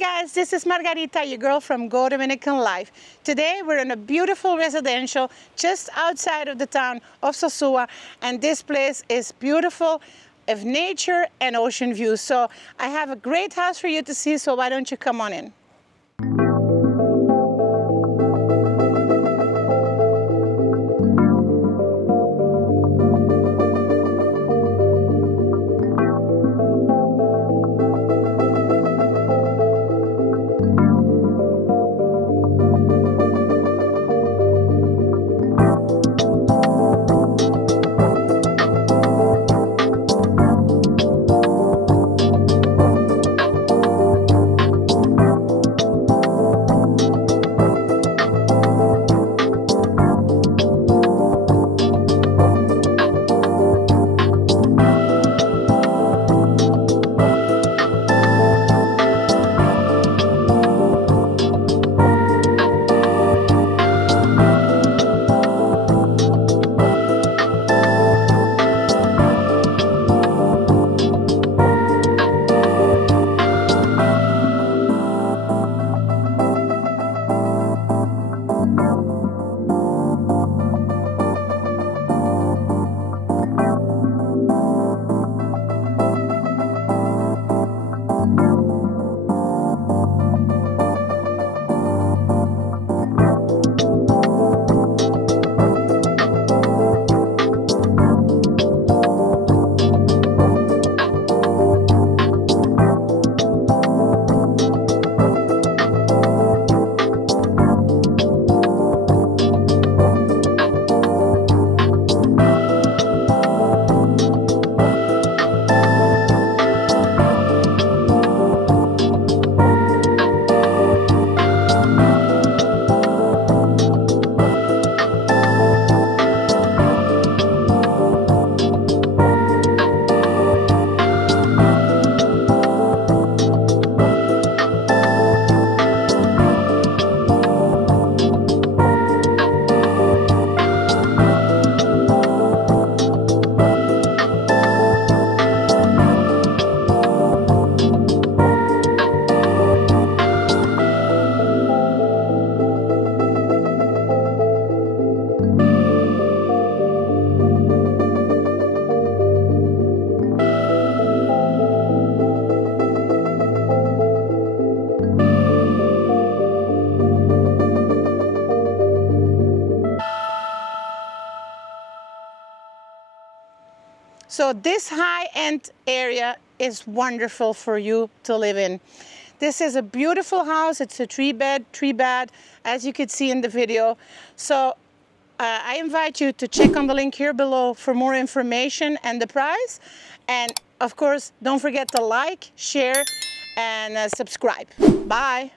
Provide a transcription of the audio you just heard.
guys, this is Margarita, your girl from Go Dominican Life. Today we're in a beautiful residential just outside of the town of Sosua, and this place is beautiful of nature and ocean views. So I have a great house for you to see, so why don't you come on in? So this high-end area is wonderful for you to live in. This is a beautiful house. It's a three bed, as you could see in the video. So I invite you to check on the link here below for more information and the price. And of course, don't forget to like, share, and subscribe. Bye.